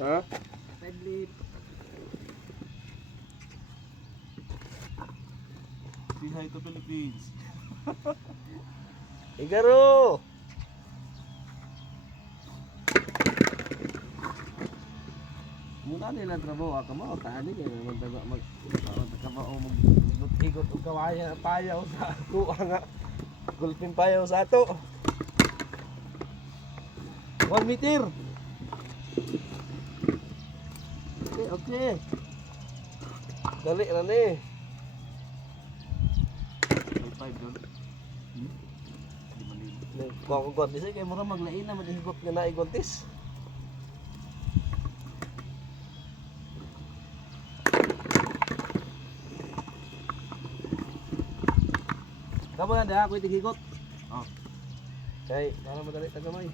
Ha? Side lip. Say hi to Philippines. Igaro! Muna nila trabaho ako mo, tani kayo magtrabaho mag-igot og kawaya payaw sa ato nga gulpin payaw sa ato. 1 meter. Okay, okay. Dali na ni. May 5 doon. Kuha-kuha disay kay mura maglain na maghigot nga na igontis. Kamu na dah, aku itigigot. Oh. Kay, para madali tagamay.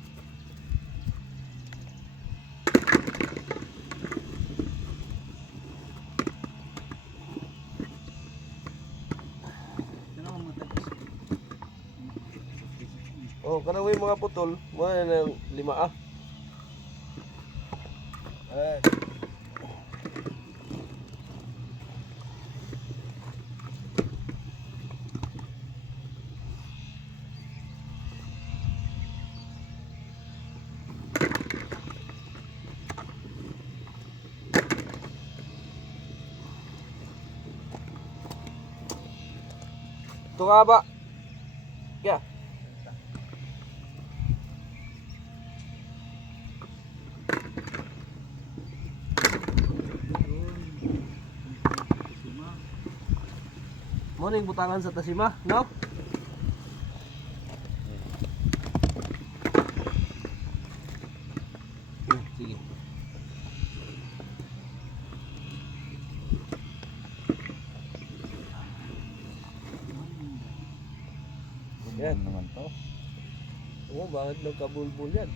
Oh, kanang may mga putol, mo na 5 ah. Eh. Ito nga ba? Kaya? Morning butangan sa Tasima, no? Sige. Yan naman to. Oo, bakit nagkabulbul yan?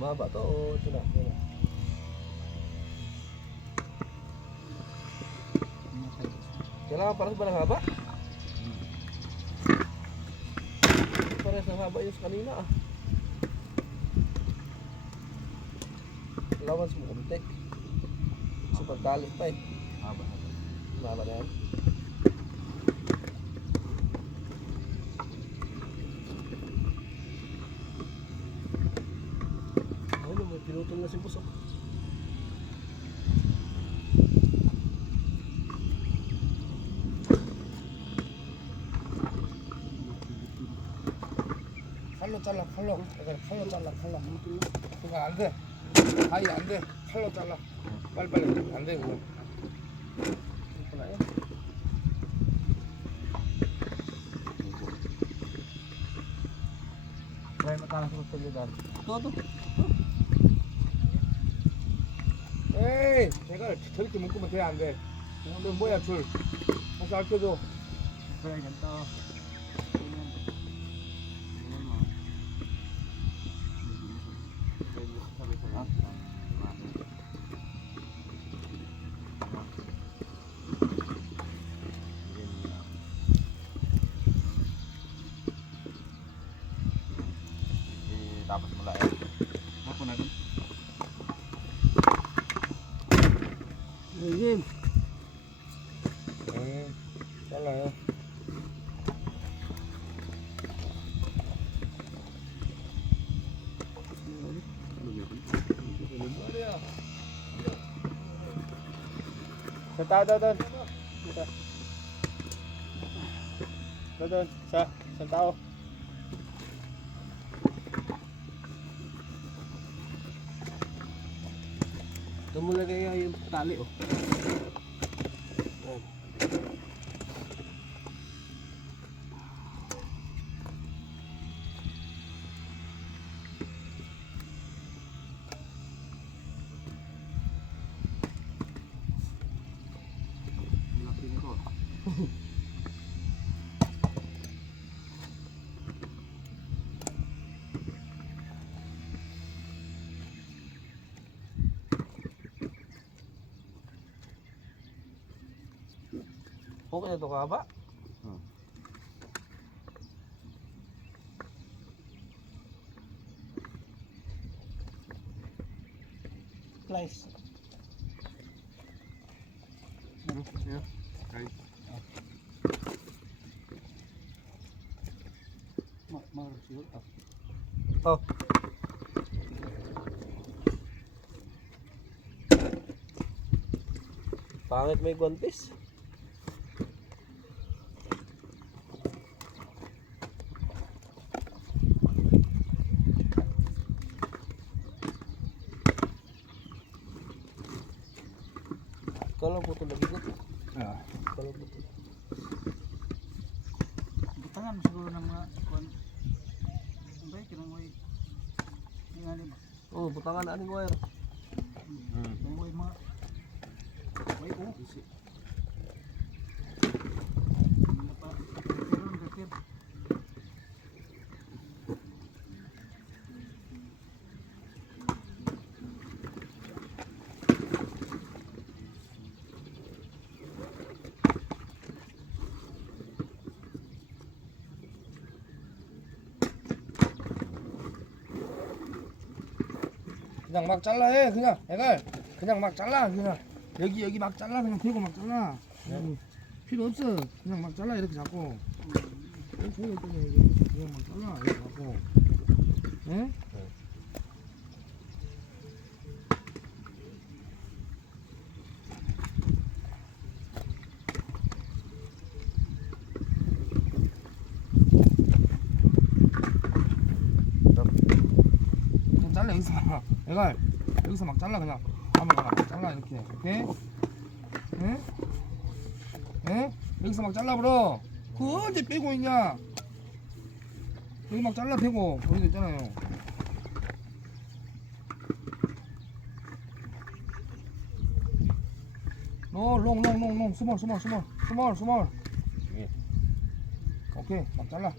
Mahaba to o ito na? Ito na. Kailangan parang ba ng haba? Parang ng haba yung sa kanina ah. Lawas mo konti. Kasi pagtali pa eh. Haba. Mahaba na yan. Ano mo, pinutol na si Busok. 칼로 잘라 칼로 칼로 잘라 칼로 그거 안돼 아예 안돼 칼로 잘라 빨리빨리 안돼 그거 Ito na yan. Try matalas mo sa Ito. 에이 내가 저렇게 묶으면 돼 안돼 너 뭐야 줄 다시 알려줘 Try ganito. Tapos mula eh. Ako na dun. Ayun. 잘라요 자, 따. Doon, sa tao. Ito mo lagay yung tali oh. Ayan. Okay na to ka ba? Slice. Yeah. Right. Siguro. Oh. Pangit may guantes. Kalau putol lagi ko. Ah. Kalau putol. Butangan mo siguro ng mga kuan. Ang bay kinang way. Ningali ba? Oh, butangan na aning wire. Ang way mga way oh. Ano pa? Repair. 그냥 막 잘라 해 그냥 애갈 그냥 막 잘라 그냥 여기 막 잘라 그냥 대고 막 잘라 필요 없어 그냥 막 잘라 이렇게 잡고 여기 보여 있잖아 여기 그냥 막 잘라 이렇게 잡고 응? 그냥 잘라 여기서 애갈 여기서 막 잘라 그냥 아무거나 막 잘라 이렇게 오케이? 응? 응? 여기서 막 잘라버려 그거 언제 빼고 있냐 여기 막 잘라 대고 여기도 있잖아요 롱 스몰 예. 오케이 막 잘라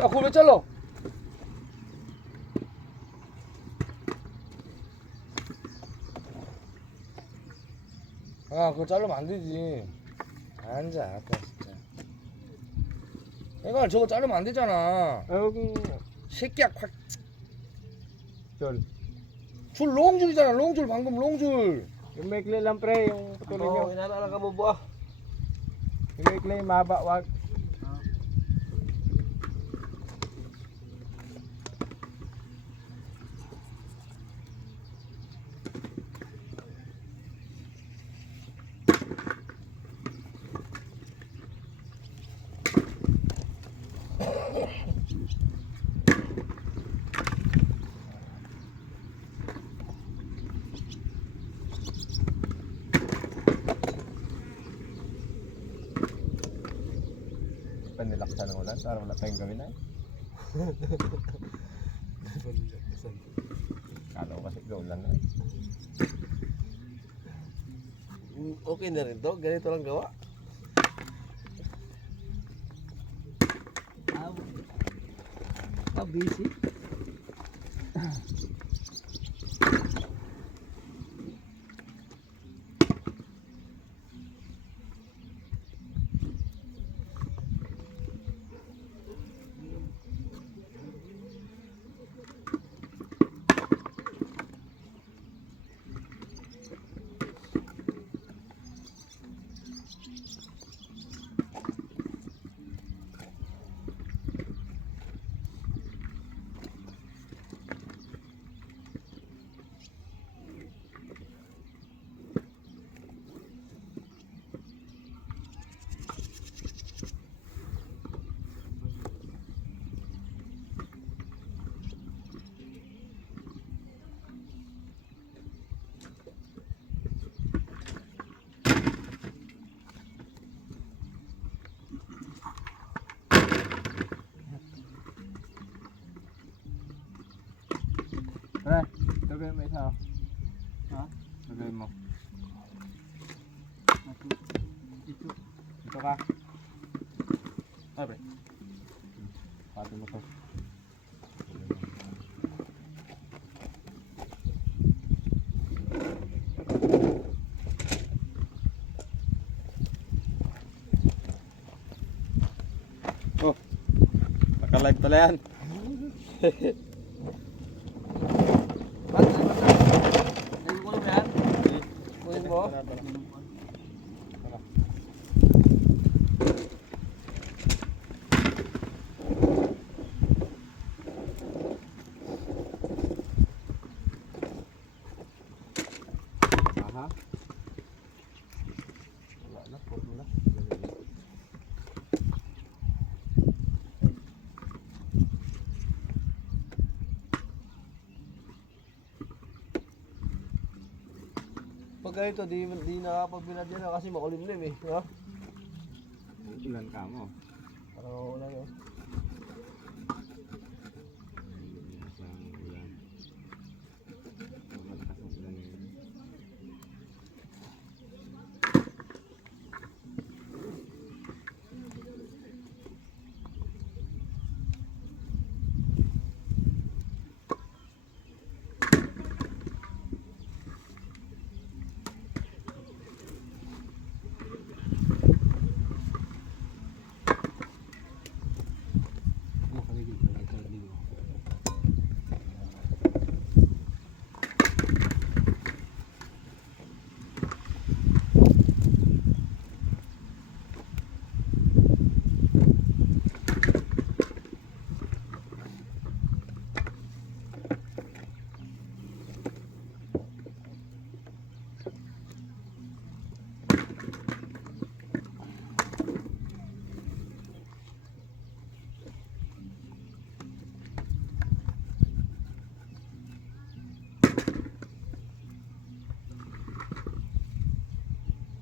야 그걸 왜 잘라 아 그거 자르면 안 되지 앉아 아까 진짜 애가 저거 자르면 안 되잖아 여기 새끼야 콱 Chol. 줄 롱줄이잖아 롱줄 방금 롱줄 Yung maikli lang pre, yung putulin nyo. Oo, inaalala ka mo buah. Yung maikli, mahaba, wag. Panilaksan ng ulan para wala tayong gawin ay. Kala ko kasi gaulan na eh. Okay na rin to, ganito lang gawa. ka busy. Pre, tagay mo isa. Ha? Tagay mo. Ako. Ito. Ito ka. Ay, pre. Pati mo to. Naka-live pala yan. Kunin mo yan? Kunin mo? Aha. Wala na, puro na. Pag ganito, di nakapagbilad yan kasi makulimlim eh. Ha? Ulan ka mo. Parang ulan eh. Ulan. Malakas ang ulan ngayon.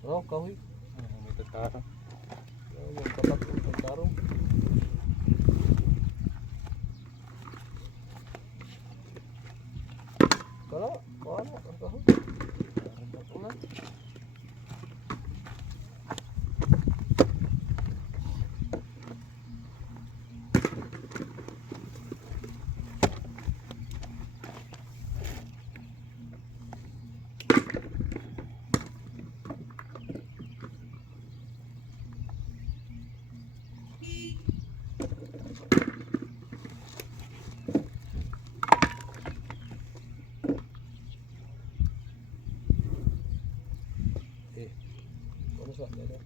Oh, kahoy. May tatara. Oh, yung kapat ng pagkarong. Kala, paano? Ang kahoy. Ang patulan. Ano sa dito?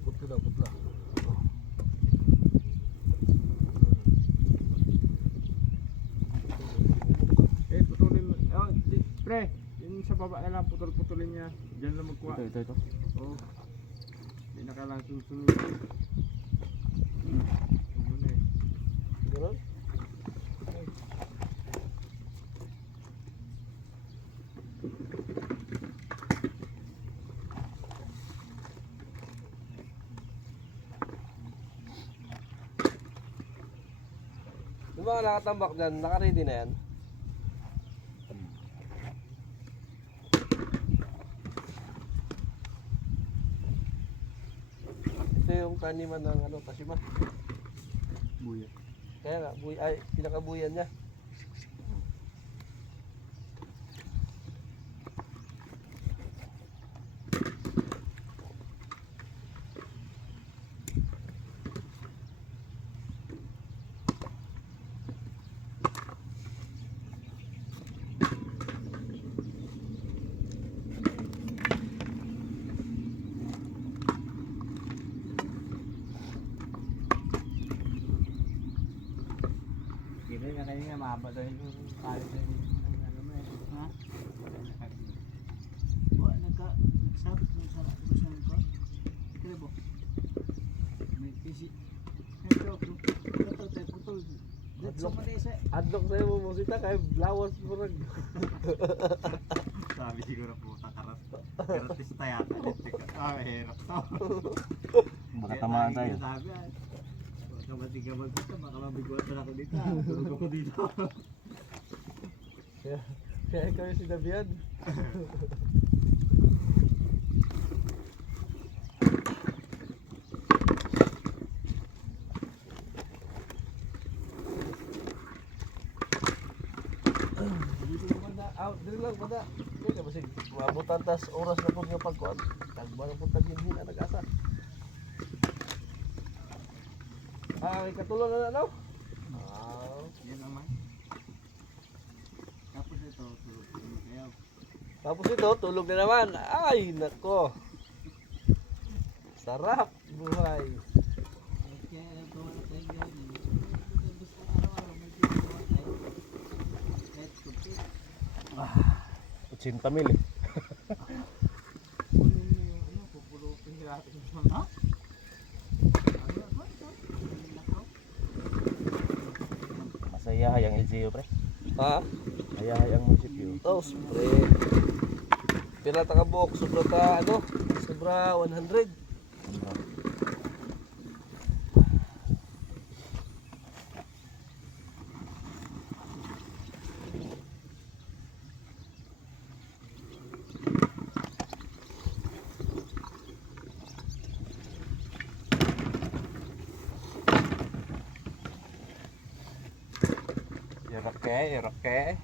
Putla, putla. Putulin mo. Oh, pre, yun sa baba na lang, putol-putulin niya. Diyan lang magkuha. Ito. Oo. Hindi na kailangan susunod. Huwag mo na eh. Ganun? Yung mga nakatambak dyan, naka-ready na yan. Ito yung taniman ng ano, Kashima. Buya. Kaya nga, ay, pinakabuyan niya. Kira na kayo nga, mahaba daw yung kalit na yung ano mo eh. Ha? Wala, nagsabit mo sa kusyan ko. Kira po. May kisi. Ito, tayo putol. Dito mo na isa. Adlock sa'yo mo musita, kaya blawas mo rin. Sabi siguro puta karatista yata. Mahirap to. Baka tamaan tayo. Sabi baka matigabag dito, baka mabigwatan ako dito. Tulog ako dito. Kaya ikaw yung sinabihan. Dili lang banda. Kaya ka basig mabutan tas oras na pud nga pagkuan. Tagba na pud tagin na nag-asa. Ay katulo na no? Yan naman. Tapos ito, tulog kayo. Tapos ito tulog na naman. Ay nako. Sarap buhay. Kaya ito wala tayong gawin. Gusto araw-araw may ginagawa tayo. Kahit kupit. 80 mil eh. Kunin mo yung ano, pupulupin natin yung mga. Masaya yang LGU pre. Ha? Masaya yang munisipyo. Oh, spray. Pila ta ka buok, sobra ta ano? Sobra 100. Iroke.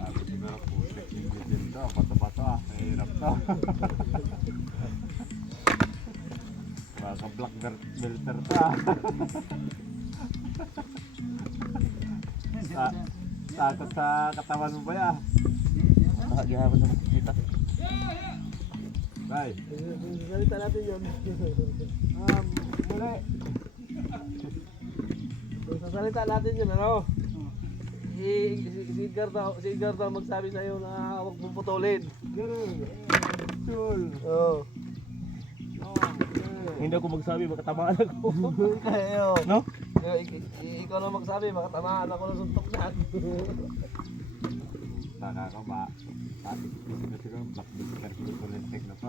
Sabi siguro putik yung din to. Bato-bato Mahirap to. Baka black belter to Takot sa katawan mo ba ya? Gihapon sa kita. Bye. Salita natin yun. Muli. Sasalita natin yun, ano? Si Edgar daw magsabi sa'yo na huwag mong putulin. Tul. Oo. Hindi ako magsabi baka tamaan ako. Kayo. No? Ikaw na magsabi, baka tamaan ako ng suntok na. Nakakaba. Sabi ko siguro black belter politik na to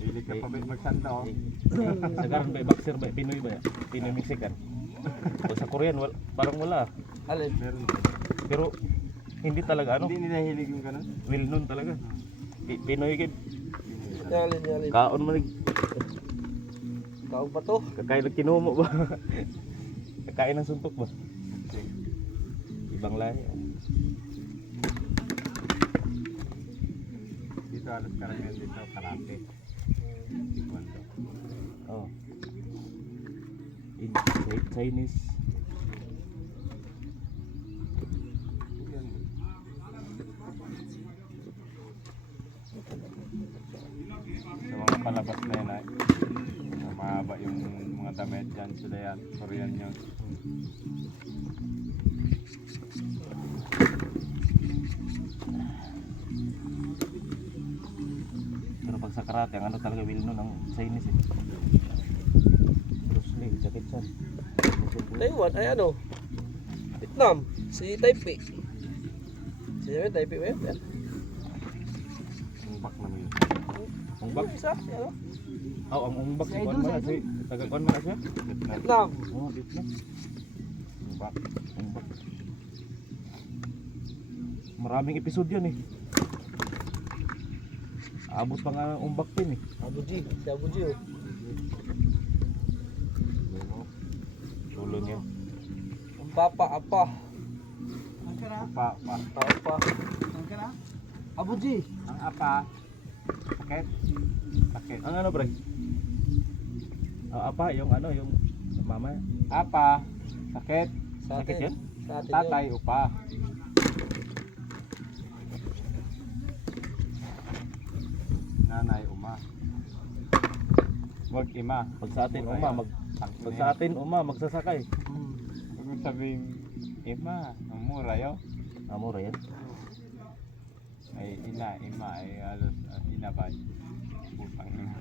Hindi ka pa magsanda Sagaran ba boxer ba Pinoy ba? Pinoy Mexican. O sa Korean parang wala. Alin? Meron. Pero hindi talaga ano, Hindi nila hilig yung ganun. well known talaga. Pinoy gid. Alin. Kaon man Kaong pa to. kakain ng kinumo ba? Kakain ng suntok ba? Ibang lahi. Dito alas karamihan dito karate. Taekwondo. Oh. In Chinese. Yan. palabas na yun ay. Mahaba yung mga damit yan, sila yan. Korean yun. Pero pag sa karate, ang ano talaga will nun ang Chinese eh. Bruce Lee, Jackie Chan. Taiwan ay ano? Vietnam, si Taipei. Si Taipei ba yun? Yan. Umbak naman yun. Umbak? Isa? Ano? Oh, ang umbak Si si Idol, Kwan si man Idol. si taga-Kwan man siya. Vietnam. Oh, Vietnam. Umbak. Umbak. Maraming episode yun eh. Abot pa nga ang umbak din eh. Abu G. Si Abu G. Oh. Tulo niya. Ang papa, apa. Ang kara, Apa. ang kara. Abu G. Ang apa. Sakit. Sakit. Ang ano, pre? Apa, yung ano, yung mama. Apa. Sakit. Sa Sakit atin. yun? Sa atin Tatay, yun. upa. Nanay, uma. Wag ima. Pag sa atin, Mura uma, yan. pag sa atin, uma, magsasakay. Huwag mo sabing ima. Ang mura yun. Amora yan. Ay ina, ima ay halos inabay. Putang ina.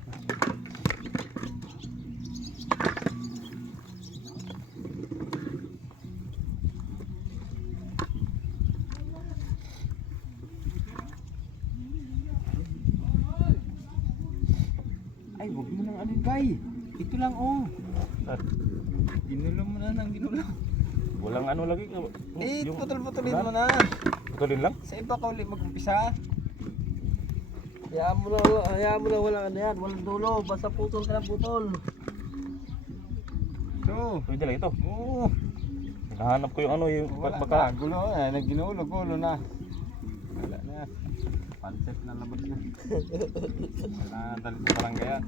Ay, huwag mo nang anong kay. Ito lang oh. Saan? Ginulang mo na ng ginulang. Walang ano lagi. Putol-putulin mo na. Putulin lang? Sa iba ka ulit mag-umpisa. Hayaan mo na walang ano yan. Walang dulo. Basta putol ka ng putol. So, Pwede lang ito. oo. Hinahanap ko yung ano, yung Wala baka. na, gulo na, nagginulo-gulo na. Wala na. Pansip na labas na. Kailangan dalit sa barangay yan.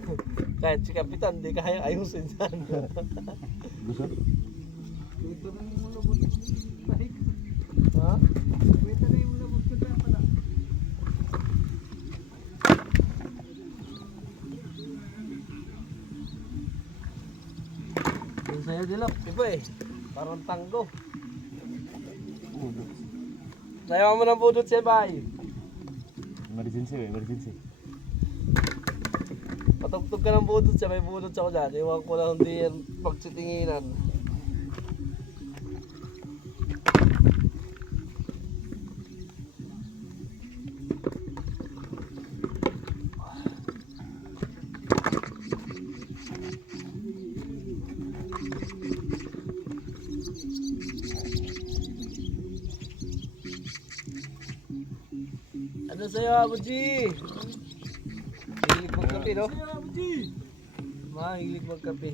Kahit si Kapitan, di kaya ayusin yan. Gusto? Ito na yung mulubot. Balik. Ha? Ito na yung mulubot ko na pala. Yung sa'yo dilap. Iba eh. Parang tanggo. Sayaw mo ng budot siya, bay. Emergency eh, emergency. Patugtog ka ng budot siya. May budot siya ko dyan. Iwan ko lang hindi yan pagsitinginan. Ano sa'yo, Abu G? Hilig magkape, no? Mahilig magkape.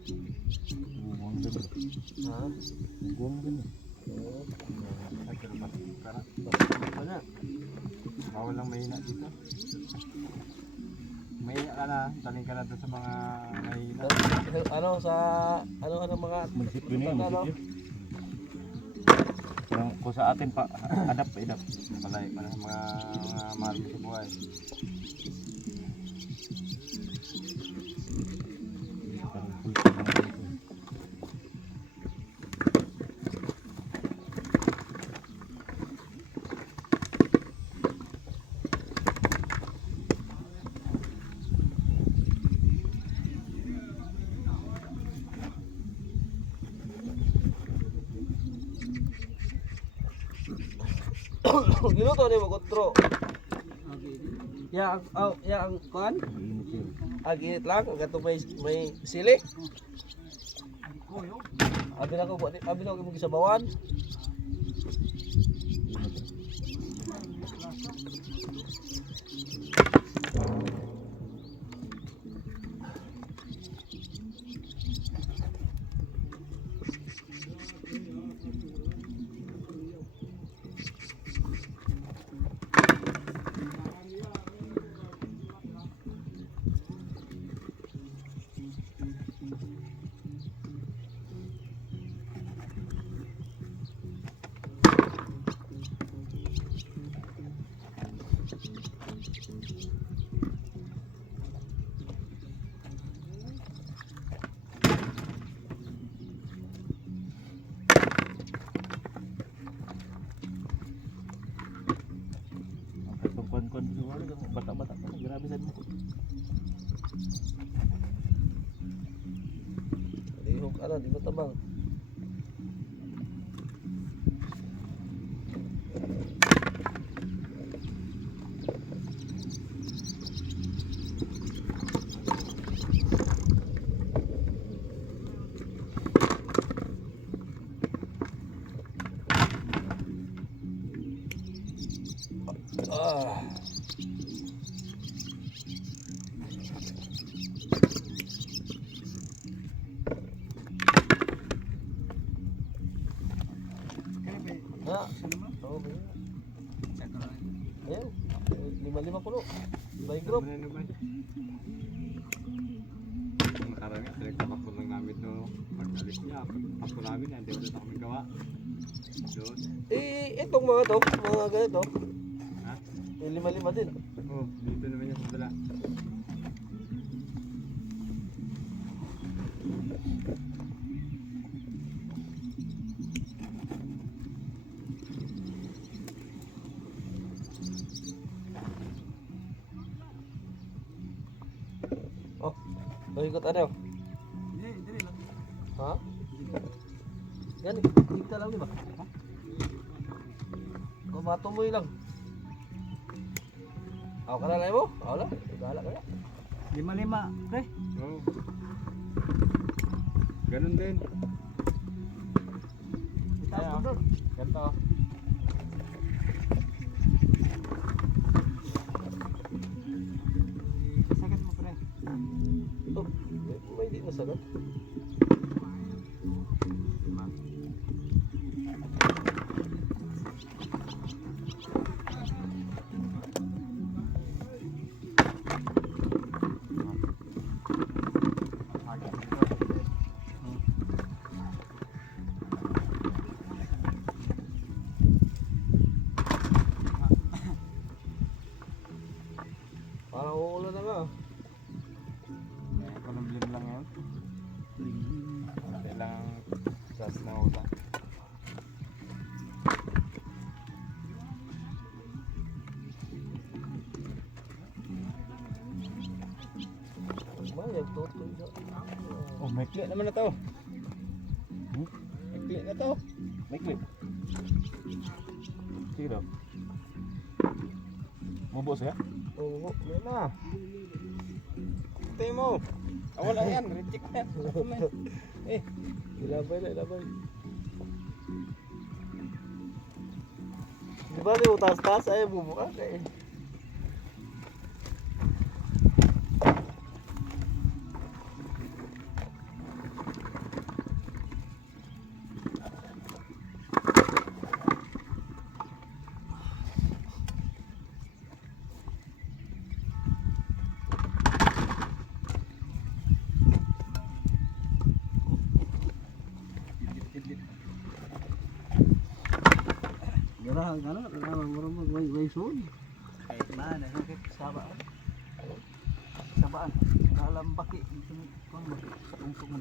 Buwang din. Ha? Buwang din. Ano? Bawal lang mahina dito. Mahina ka na, taling ka na doon sa mga mahina. Ano sa ano mga Munisipyo na yun, ano? munisipyo. Kung sa atin pa, adapt. Palay, mga mahal mo sa buhay. Parang full time lang ito. Giluto ni mo kutro. Ya, ang kuan? Mainit yun. Agit lang, gato may sili. Abi na ko mo gisabawan. Bukan siguro kan bata-bata kan grabe sa mo. Ihog ano, di mo tabang. Ah. Kaya ba? Ah, oo ba yun? Check ko lang. Ayan, 5-5 puno. By group. Ano ba? Ang nakaraan nga, pinagpapakpon lang namin no. Pag-alis niya, pagpapakpon namin, hindi wala na kami gawa. Doon. Eh, itong mga to, mga ganito. Ha? Eh, 5-5 din. Oh, dito naman yung kabila. Oh, ikot ano? Hindi, dili lang. Ha? Yan, dikta lang di ba? Ha? Kung matumoy lang. Ako ka na lang mo? Ako lang, gala ka na. 5-5, pre. Oh. Ganun din. Itaas mo doon. Ganito. Sakit mo, pre. Oh, may di na sagot. Parang uulan na nga. Kung nang blim lang yun. Hindi lang sas na ulan. Mayag, tutoy sa... Oh, may clip naman na to. May clip na to. May clip. Sige daw. Mubos ya? Oo, May na. Tayo mo. Ah, wala yan. Reject na. ilabay na, ilabay. Di ba di mo taas-taas ay bubuka ka eh. Gara, gara, marunong may soon. Kahit na, nakakit. Sabaan. Sabaan. Alam baki. Kung baki. Sa tungtungan.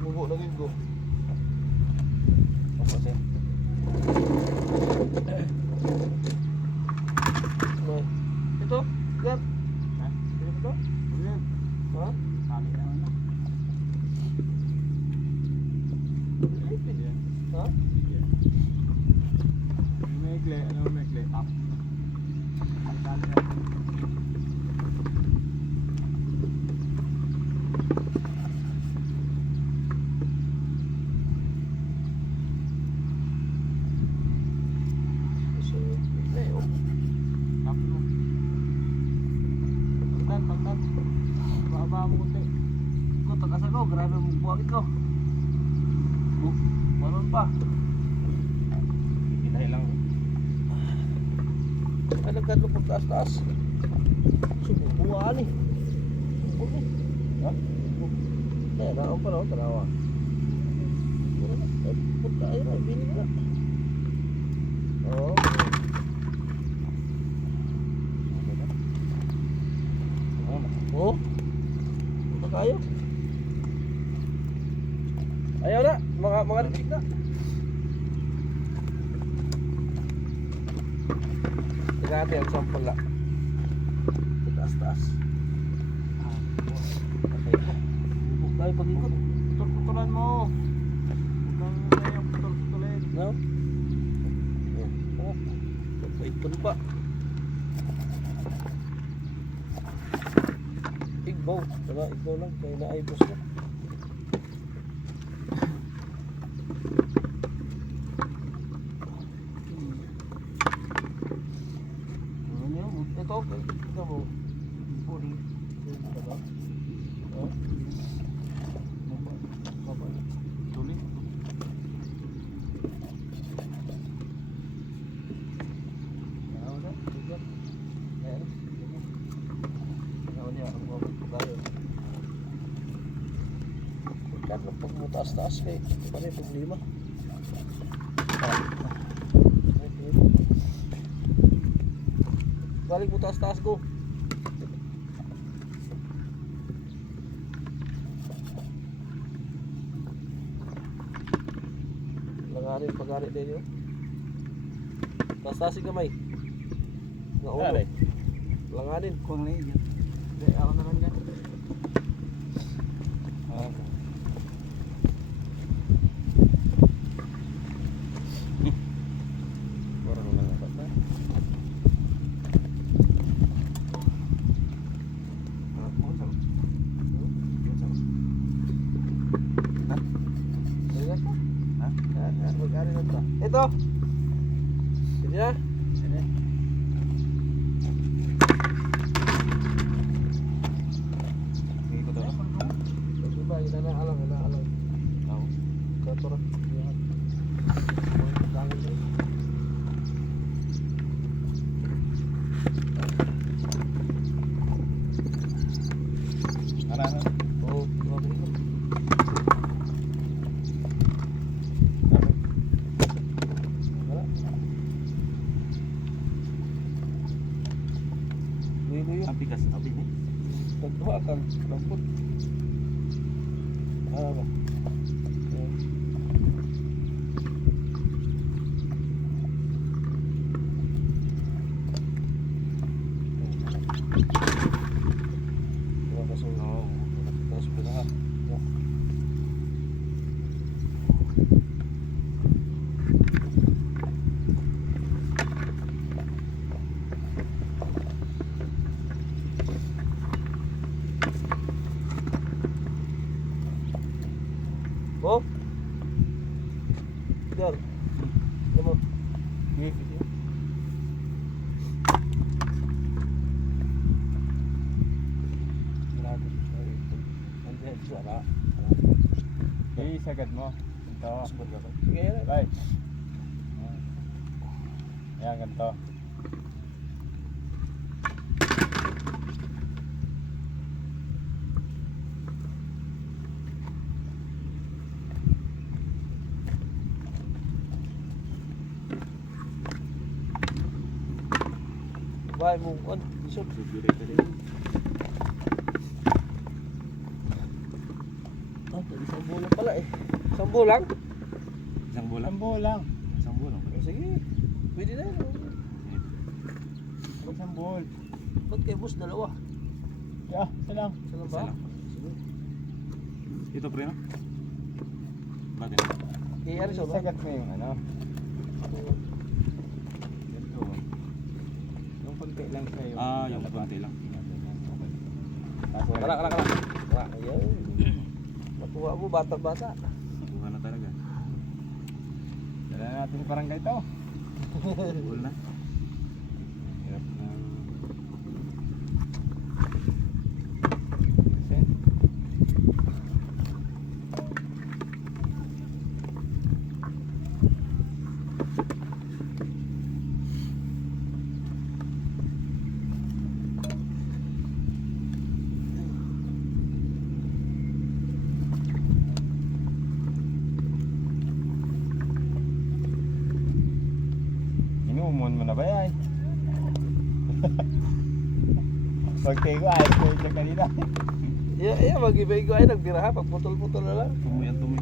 Bubo na yun ko. Opo sir. Ito, yan. Ha? Ito? Yan. Ha? Kami na. Yan. Ha? Yan. May clip. Ano may clip? Up. Ang dali na. So, may oh. Up mo. Pagtan. Baba mo kunti. ko, takas ako, grabe ang buwagin ko. Manon pa. Pinay lang. Ay, nagkadlo pag taas-taas. Sububuhaan eh. Huwag eh. Ha? Eh, naon pa na, tarawa. Punta, ayun na, binig na. Oo. Oo. Punta tayo. Ayaw na, mga ritik na. Tigati ang sampal na. Taas-taas. Bubuk tayo pag-ikot. Putol-putulan mo. Huwag kang kayang putol-putulin. No? Oh. Ipon pa. Igbaw. Diba? Igbaw lang. Kaya naayos na. Ano yun? Ito. Ito mo. Puri. Diba? Oh. Tuloy. Kalau pag mo taas-taas kay ano yung problema? Balik mo taas-taas ko. Langanin pag-ari din yun. Taas-taas yung kamay. Nga ulo. Ari. Langanin. Kuwang na yun. Hindi, ako na lang yan. Parang wala nga pa. Ito. Sige na. Ikot ako. Sige ba, inaalang. Ako. Katora. Yan. Dangin din. Ano? Oo, grabe yun. Wala. Ligo yun. Api kas, api ni. Pagduha ka, lampot. Ano ba? Yan. Diba kasi tapos pinaha. Yan. Oh. Dar. Kamu. Beef. Nandiyan suara. Sagad mo. Ito. Sige yan. Bye. Ayan, ganito. Bye mo kon. Isot. Ah, isang bulan pala eh. Isang bulan? Isang bulan. Lambo lang. Isang bulan. Oh, sige. Pwede na yun. Isang bol. Ba't kayo boss? Dalawa. Yeah, isa lang. Saan Isa ba? lang. Sige. Ito pre no? Bakit? Kaya rin siya ba? Sagat mo yung ano. Ganito. Yung konti lang siya yung... Ah, yung konti lang. Tapos, Kala. Wala. Ayaw. Nakuha mo, bata-bata. Buka na talaga. dala natin sa barangay to. Bull na. Hirap na. Kasi, Pagtingin ko, ayos ko yun kanina. Mag-ibay ko ay nagbiraha, pagputol-putol na lang. Tumoy ang tumoy.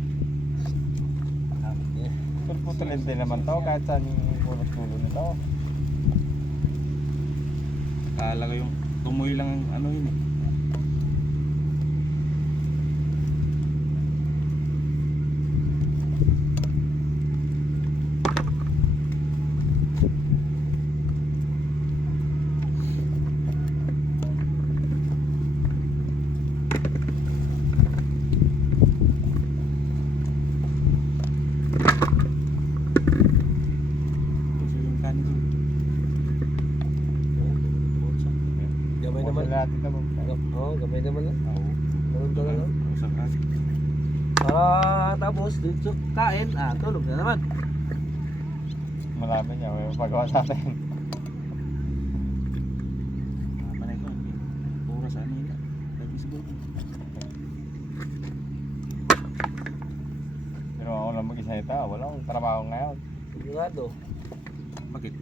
Putulin din naman to, kahit saan yung pulot-tulo nito. Kala ko yung tumoy lang ang ano yun eh. Gusto yung kanin. Gamay naman. Putulin natin ito. Oo, gamay naman lang. Oo. Ganun ka lang. Usap ka. Para tapos, dito kain, tulog na naman. Marami niya, may pagawa sa atin. Manay ko. Pura sa anila. Lagi siguro. Pero ako lang mag-isa ito, wala akong trabaho ngayon. Sigurado. Bakit?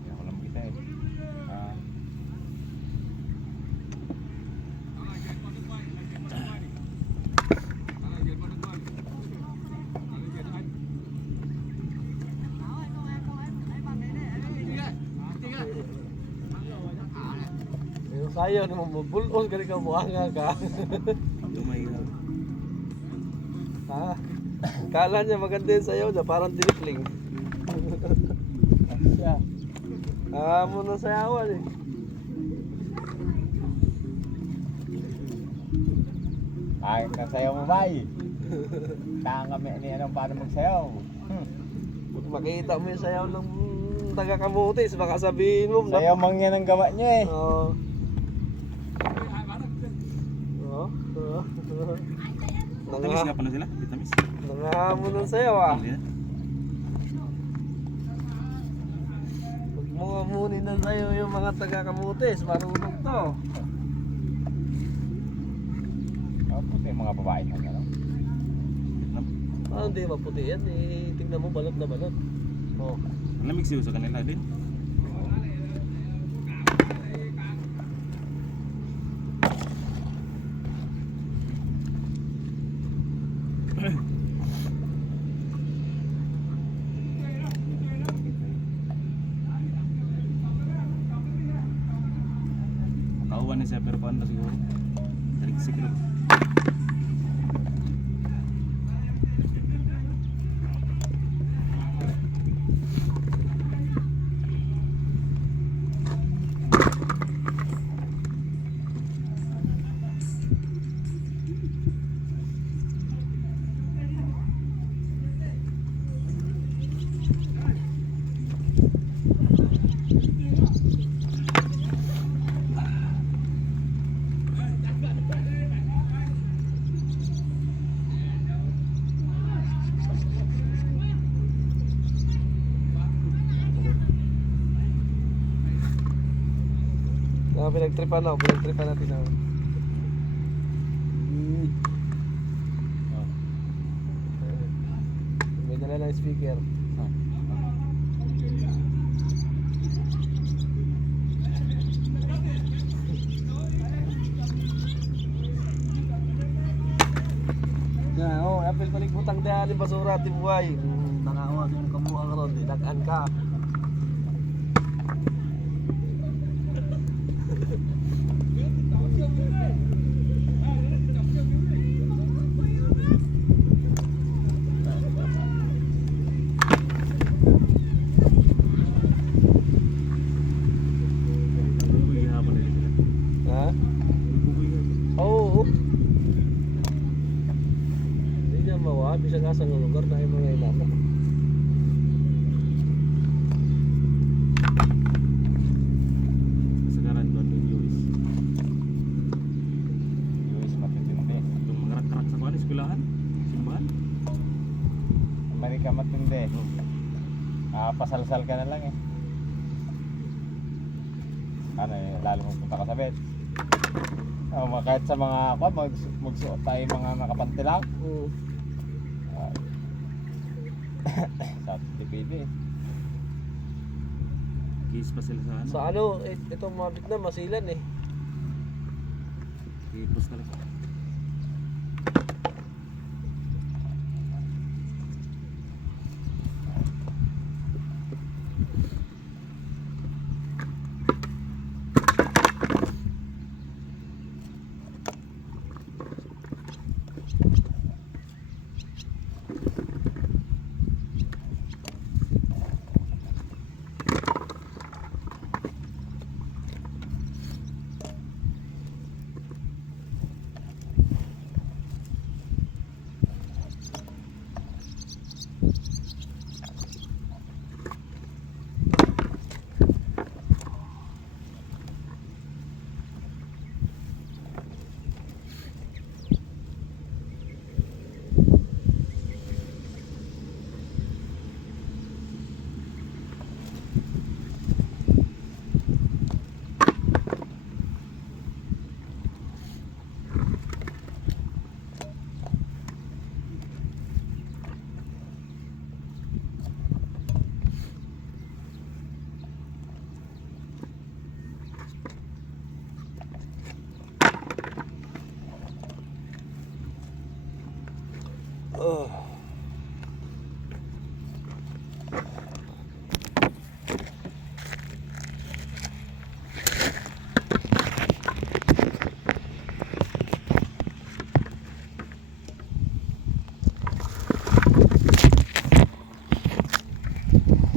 Kaya ako lang mag-isa eh. Ah, Yung sayo ni mo bulos gali ka buanga ka. Tumay ka. Ha? Kala niya maganda yung sayo niya, parang tinikling. ano siya? Mo na sayawan eh. Ay, nasayaw mo ba eh? Tanga kami ni anong paano magsayaw. Pag makita mo yung sayaw ng taga-Kamutis, baka sabihin mo. Sayaw mang yan ang gawa niyo eh. Oo. Tamis nga pala sila. Vitamis. Nangahamon ng sayaw Hindi na. Pag mga munin ng sayaw yung mga taga-Kamutis, marunong to. Oh, puti yung mga babae na ano. Vietnam. Hindi maputi yan eh. Tingnan mo balot na balot. Oh. Lamig siya sa kanila din. Kauwan na siya pero paano siguro? Taliksik lang. Pinagtripan natin na. May dala ng speaker. Apil balik butang dahil yung basura at buhay. Nakawa yung kamuha ron, dinagaan ka. Bubuy hapon na sila. Ha? Bubuy hapon. Oo. Hindi niya mawa, bisang asang lugar na yung mga ilama. Kasagaran doon yung US. US matitindi. Yung mga rak-rak sa kuwan, eskwelahan, simbahan. Amerika matindi. Pasalsal ka na lang eh. Ano eh, lalo magpunta ka sa bed. Kahit sa mga magsuot tayo mga nakapantilak. Sa TPD. Kiss pa sila sa ano. Sa ano, itong mga Vietnam, masilan eh. Kipos talaga. Oh.